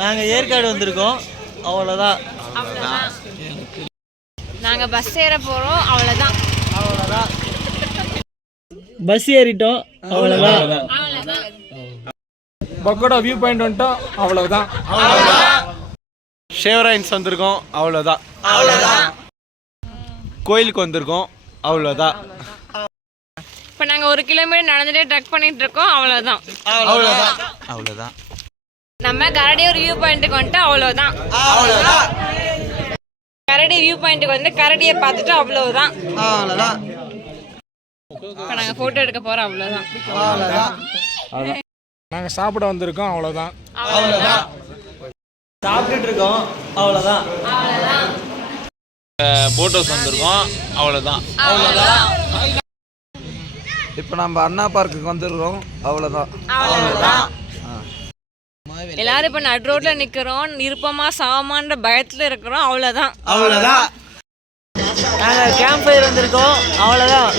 நாங்கள் ஏற்காடு வந்திருக்கோம், அவ்வளோதான். நாங்கள் பஸ் ஏற போகிறோம், அவ்வளோதான். அவ்வளோதான். பஸ் ஏறிட்டோம், அவ்வளோதான். பக்கோடா வியூ பாயிண்ட் வந்துட்டோம், அவ்வளோதான். ஷேவரைன்ஸ் வந்திருக்கோம், அவ்வளோதான். கோயிலுக்கு வந்திருக்கோம், அவ்வளோதான். இப்போ நாங்கள் 1 கிலோமீட்டர் நடந்துட்டே ட்ரக் பண்ணிட்டு இருக்கோம், அவ்வளோதான். அவ்வளோதான். நம்ம கரடியூர் வியூ பாயிண்ட்டுக்கு வந்துட்டு அவ்வளோதான். கரடி வியூ பாயிண்ட்டுக்கு வந்து கரடியை பார்த்துட்டு அவ்வளோதான். இப்போ நாங்கள் ஃபோட்டோ எடுக்க போகிறோம், அவ்வளோதான். நாங்கள் சாப்பிட வந்திருக்கோம், அவ்வளோதான். சாப்பிட்டுட்டு இருக்கோம், அவ்வளோதான். போட்டோஸ் வந்திருக்கோம், அவ்வளோதான். இப்போ நம்ம அண்ணா பார்க்குக்கு வந்துருக்கோம், அவ்வளோதான். எல்லாரும் இப்போ நடு ரோட்டில் நிற்கிறோம், இருப்பமா சாமான்ற பயத்தில் இருக்கிறோம், அவ்வளோதான். நாங்கள் கேம்ப் ஃபயர் வந்திருக்கோம், அவ்வளோதான்.